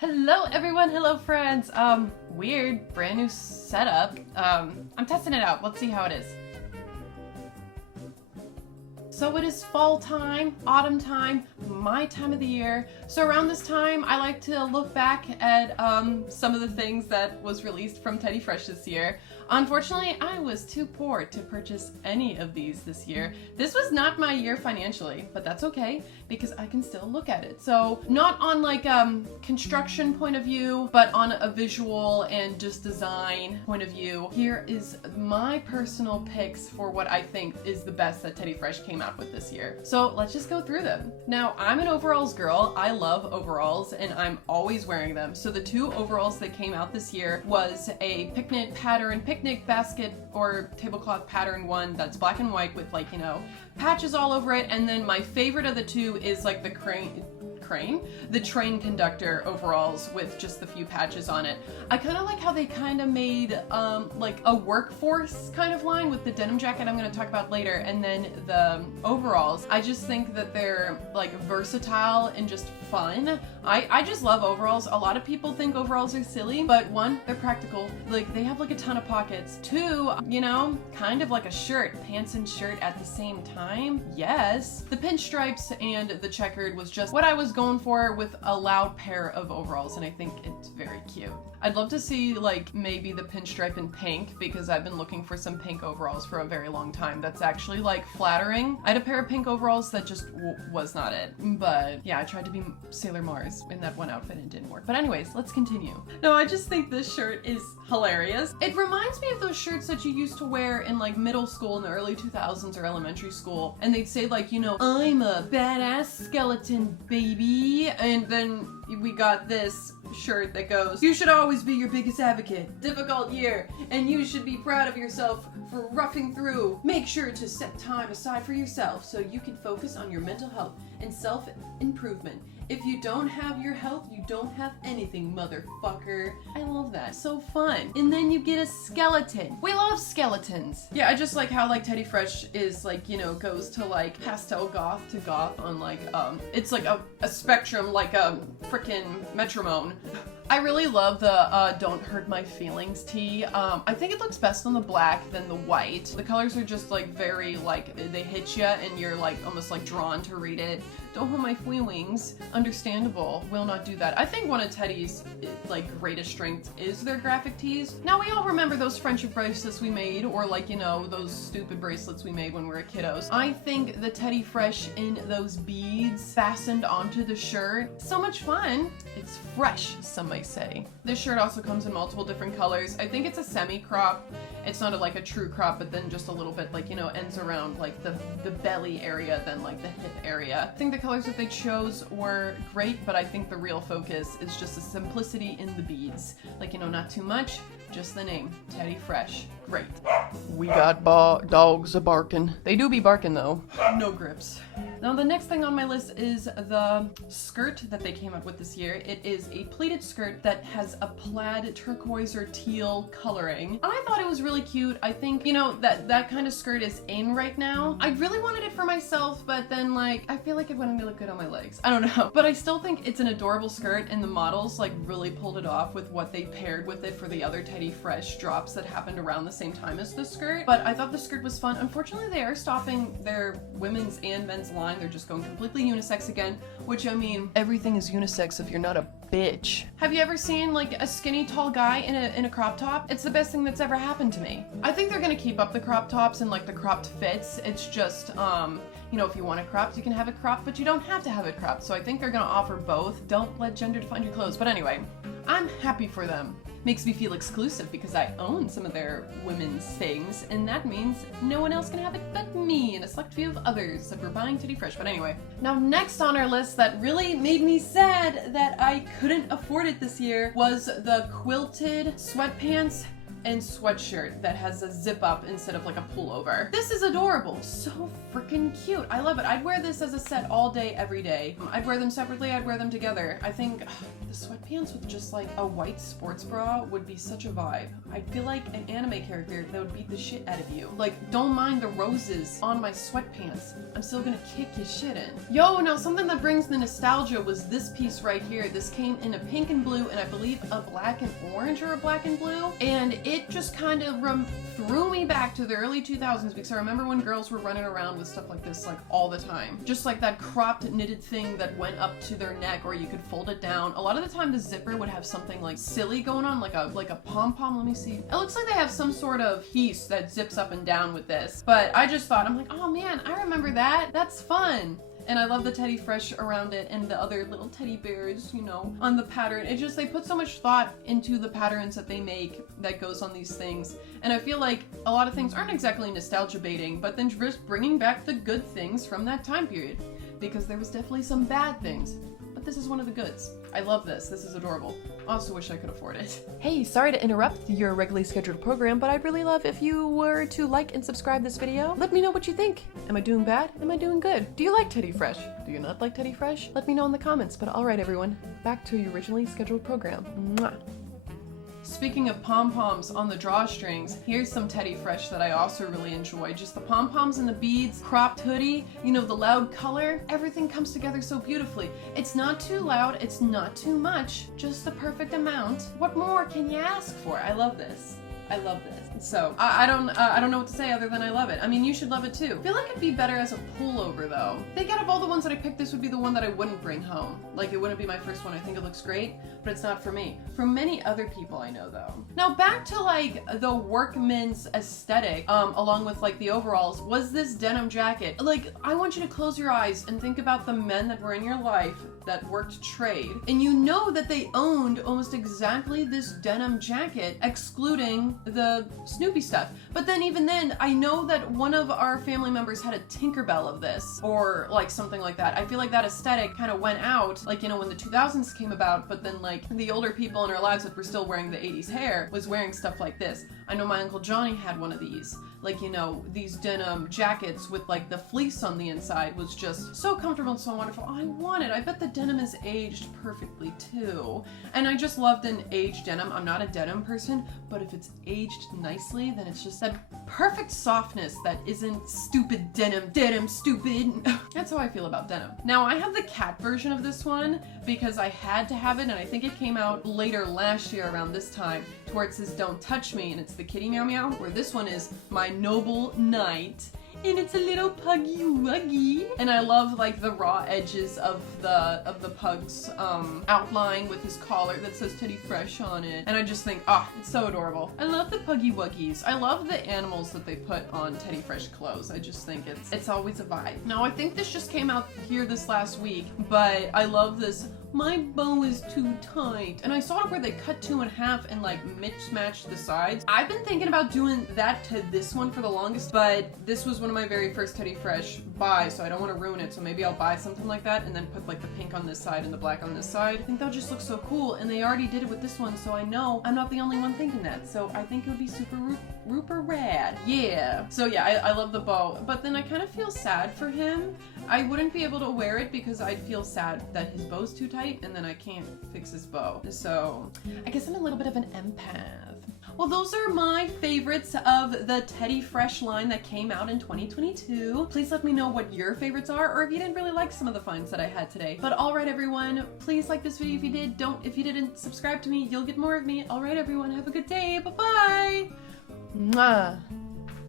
Hello everyone, hello friends. Weird, brand new setup. I'm testing it out. Let's see how it is. So it is fall time, autumn time, my time of the year. So around this time, I like to look back at some of the things that was released from Teddy Fresh this year. Unfortunately, I was too poor to purchase any of these this year. This was not my year financially, but that's okay because I can still look at it. So not on like construction point of view, but on a visual and just design point of view. Here is my personal picks for what I think is the best that Teddy Fresh came out with this year. So let's just go through them. Now, I'm an overalls girl. I love overalls and I'm always wearing them. So the two overalls that came out this year was a picnic basket or tablecloth pattern one that's black and white with like, you know, patches all over it. And then my favorite of the two is like the train conductor overalls with just the few patches on it. I kind of like how they kind of made like a workforce kind of line with the denim jacket I'm going to talk about later, and then the overalls. I just think that they're like versatile and just fun. I just love overalls. A lot of people think overalls are silly, but one, they're practical. Like they have like a ton of pockets. Two, you know, kind of like a shirt, pants and shirt at the same time. Yes. The pinstripes and the checkered was just what I was going for with a loud pair of overalls, and I think it's very cute. I'd love to see like maybe the pinstripe in pink because I've been looking for some pink overalls for a very long time. That's actually like flattering. I had a pair of pink overalls that just was not it. But yeah, I tried to be Sailor Mars in that one outfit and it didn't work. But anyways, let's continue. No, I just think this shirt is hilarious. It reminds me of those shirts that you used to wear in like middle school in the early 2000s or elementary school. And they'd say like, you know, I'm a badass skeleton baby. And then we got this shirt that goes, you should always be your biggest advocate. Difficult year, and you should be proud of yourself for roughing through. Make sure to set time aside for yourself so you can focus on your mental health and self-improvement. If you don't have your health, you don't have anything, motherfucker. I love that. So fun. And then you get a skeleton. We love skeletons. Yeah, I just like how like Teddy Fresh is like, you know, goes to like pastel goth to goth on like, it's like a spectrum like a frickin' metronome. I really love the Don't Hurt My Feelings tee. I think it looks best on the black than the white. The colors are just like very like, they hit you and you're like almost like drawn to read it. Don't Hurt My Feelings. Understandable. Will not do that. I think one of Teddy's like greatest strengths is their graphic tees. Now we all remember those friendship bracelets we made, or like, you know, those stupid bracelets we made when we were kiddos. I think the Teddy Fresh in those beads fastened onto the shirt, so much fun. It's fresh, some might say. This shirt also comes in multiple different colors. I think it's a semi-crop. It's not like a true crop, but then just a little bit like, you know, ends around like the belly area than like the hip area. I think the colors that they chose were great, but I think the real focus is just the simplicity in the beads. Like, you know, not too much, just the name, Teddy Fresh. Great. We got dogs a-barking. They do be barking though. No grips. Now the next thing on my list is the skirt that they came up with this year. It is a pleated skirt that has a plaid turquoise or teal coloring. I thought it was really cute. I think, you know, that kind of skirt is in right now. I really wanted it for myself, but then like, I feel like it wouldn't look good on my legs. I don't know. But I still think it's an adorable skirt, and the models like really pulled it off with what they paired with it for the other Teddy Fresh drops that happened around the same time as the skirt. But I thought the skirt was fun. Unfortunately, they are stopping their women's and men's line. They're just going completely unisex again, which I mean, everything is unisex if you're not a bitch. Have you ever seen like a skinny tall guy in a crop top? It's the best thing that's ever happened to me. I think they're gonna keep up the crop tops and like the cropped fits. It's just you know, if you want it cropped, you can have it cropped, but you don't have to have it cropped. So I think they're gonna offer both. Don't let gender define your clothes. But anyway, I'm happy for them. Makes me feel exclusive because I own some of their women's things, and that means no one else can have it but me and a select few of others that were buying Teddy Fresh. But anyway, now next on our list that really made me sad that I couldn't afford it this year was the quilted sweatpants and sweatshirt that has a zip up instead of like a pullover. This is adorable. So freaking cute. I love it. I'd wear this as a set all day, every day. I'd wear them separately, I'd wear them together. I think the sweatpants with just like a white sports bra would be such a vibe. I feel like an anime character that would beat the shit out of you. Like, don't mind the roses on my sweatpants. I'm still gonna kick your shit in. Yo, now something that brings the nostalgia was this piece right here. This came in a pink and blue, and I believe a black and orange or a black and blue. And it just kind of threw me back to the early 2000s because I remember when girls were running around with stuff like this like all the time. Just like that cropped knitted thing that went up to their neck, or you could fold it down. A lot of the time the zipper would have something like silly going on, like a pom-pom. Let me see. It looks like they have some sort of piece that zips up and down with this. But I just thought, I'm like, oh man, I remember that. That's fun. And I love the Teddy Fresh around it and the other little teddy bears, you know, on the pattern. It just, they put so much thought into the patterns that they make that goes on these things. And I feel like a lot of things aren't exactly nostalgia baiting, but then just bringing back the good things from that time period. Because there was definitely some bad things, but this is one of the goods. I love this. This is adorable. Also wish I could afford it. Hey, sorry to interrupt your regularly scheduled program, but I'd really love if you were to like and subscribe this video. Let me know what you think. Am I doing bad? Am I doing good? Do you like Teddy Fresh? Do you not like Teddy Fresh? Let me know in the comments. But alright everyone, back to your originally scheduled program. Mwah. Speaking of pom-poms on the drawstrings, here's some Teddy Fresh that I also really enjoy. Just the pom-poms and the beads, cropped hoodie, you know, the loud color, everything comes together so beautifully. It's not too loud, it's not too much, just the perfect amount. What more can you ask for? I love this. I love this. So I don't know what to say other than I love it. I mean, you should love it too. I feel like it'd be better as a pullover though. I think out of all the ones that I picked, this would be the one that I wouldn't bring home. Like, it wouldn't be my first one. I think it looks great, but it's not for me. For many other people I know though. Now back to like the workman's aesthetic, along with like the overalls, was this denim jacket. Like, I want you to close your eyes and think about the men that were in your life that worked trade, and you know that they owned almost exactly this denim jacket, excluding the Snoopy stuff. But then even then, I know that one of our family members had a Tinkerbell of this, or like something like that. I feel like that aesthetic kind of went out, like, you know, when the 2000s came about, but then like the older people in our lives that were still wearing the 80s hair was wearing stuff like this. I know my Uncle Johnny had one of these. Like, you know, these denim jackets with like the fleece on the inside was just so comfortable and so wonderful. Oh, I want it. I bet the denim is aged perfectly too. And I just loved an aged denim. I'm not a denim person, but if it's aged nicely, then it's just that perfect softness that isn't stupid denim stupid. That's how I feel about denim. Now I have the cat version of this one because I had to have it, and I think it came out later last year around this time, to where it says don't touch me, and it's the kitty meow meow, where this one is my noble knight, and it's a little puggy wuggy. And I love like the raw edges of the pug's outline with his collar that says Teddy Fresh on it. And I just think, it's so adorable. I love the puggy wuggies. I love the animals that they put on Teddy Fresh clothes. I just think it's always a vibe. Now I think this just came out here this last week, but I love this. My bow is too tight. And I saw it where they cut 2 in half and like mismatched the sides. I've been thinking about doing that to this one for the longest, but this was one of my very first Teddy Fresh buys, so I don't want to ruin it. So maybe I'll buy something like that and then put like the pink on this side and the black on this side. I think that'll just look so cool, and they already did it with this one, so I know I'm not the only one thinking that. So I think it would be super rad. Yeah. So yeah, I love the bow, but then I kind of feel sad for him. I wouldn't be able to wear it because I'd feel sad that his bow's too tight and then I can't fix his bow. So I guess I'm a little bit of an empath. Well, those are my favorites of the Teddy Fresh line that came out in 2022. Please let me know what your favorites are, or if you didn't really like some of the finds that I had today. But alright everyone, please like this video if you did. If you didn't subscribe to me, you'll get more of me. Alright everyone, have a good day. Bye-bye! Mwah!